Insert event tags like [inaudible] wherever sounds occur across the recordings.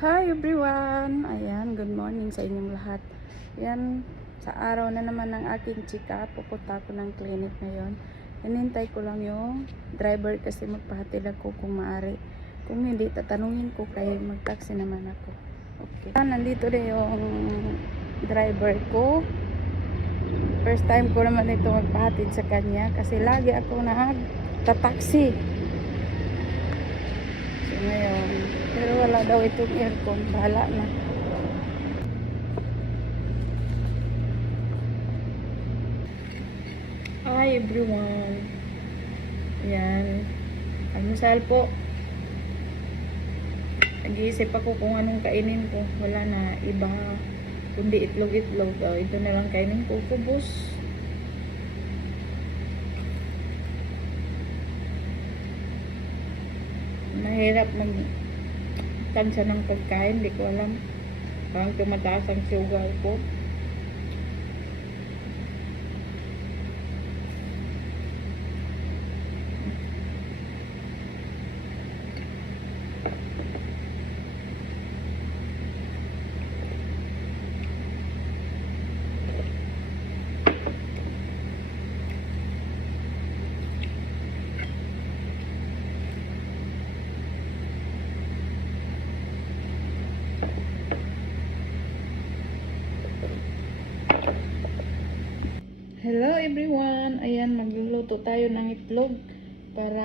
Hi everyone! Ayan, good morning sa inyong lahat. Ayan, sa araw na naman ng aking chika, pupunta ako ng clinic ngayon. Hinintay ko lang yung driver kasi magpahatid ako kung maaari. Kung hindi, tatanungin ko kay mag-taxi naman ako. Okay. Ah, nandito na yung driver ko. First time ko naman ito magpahatid sa kanya kasi lagi ako nag-taxi. So ngayon, wala daw itong aircon. Bahala na. Hi everyone. Yan. Almusal po. Nag-iisip ako kung anong kainin ko. Wala na iba. Kundi itlog-itlog. Oh, ito na lang kainin ko. Kubos. Mahirap mag tansya ng pagkain. Hindi ko alam. Parang tumataas ang sugar ko. Hello everyone! Ayan, magluluto tayo ng itlog para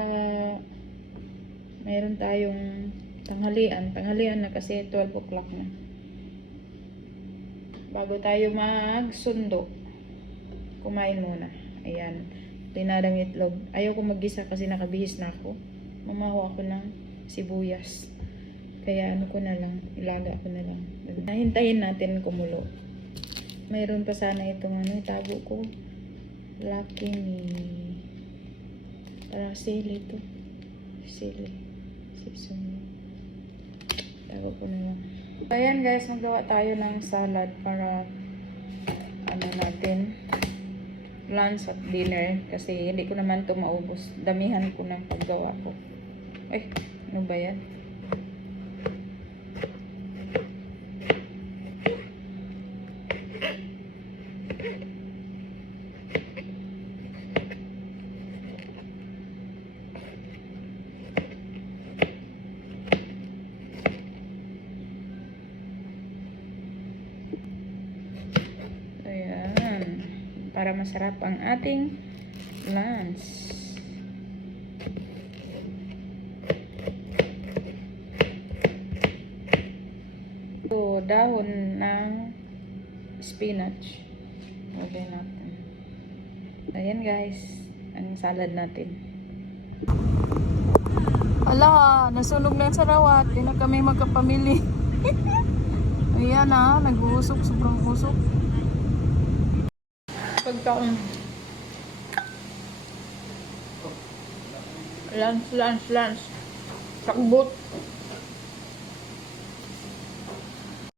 mayroon tayong tanghalian. Tanghalian na kasi 12 o'clock na. Bago tayo magsundo, kumain muna. Ayan, tinadang itlog. Ayaw ko mag-gisa kasi nakabihis na ako. Mamaho ako ng sibuyas. Kaya ano ko na lang, ilaga ko na lang. Hintayin natin kumulo. Mayroon pa sana itong ano, tago ko. Lucky me. Parang sili to. Sili. Sesame. Tago ko na lang. Ayan guys, magawa tayo ng salad para ano natin lunch at dinner kasi hindi ko naman to maubos. Damihan ko ng paggawa ko. Eh, ano ba yan? Ayan. Para masarap ang ating lunch. Ito, dahon ng spinach. Lagay natin. Ayan guys, ang salad natin. Ala, nasunog na yung sarawat. Di na kami magkapamili. [laughs] Ayan ah, nag-uusok, sobrang usok. Pagkaon. Lunch, lunch, lunch. Sakbot.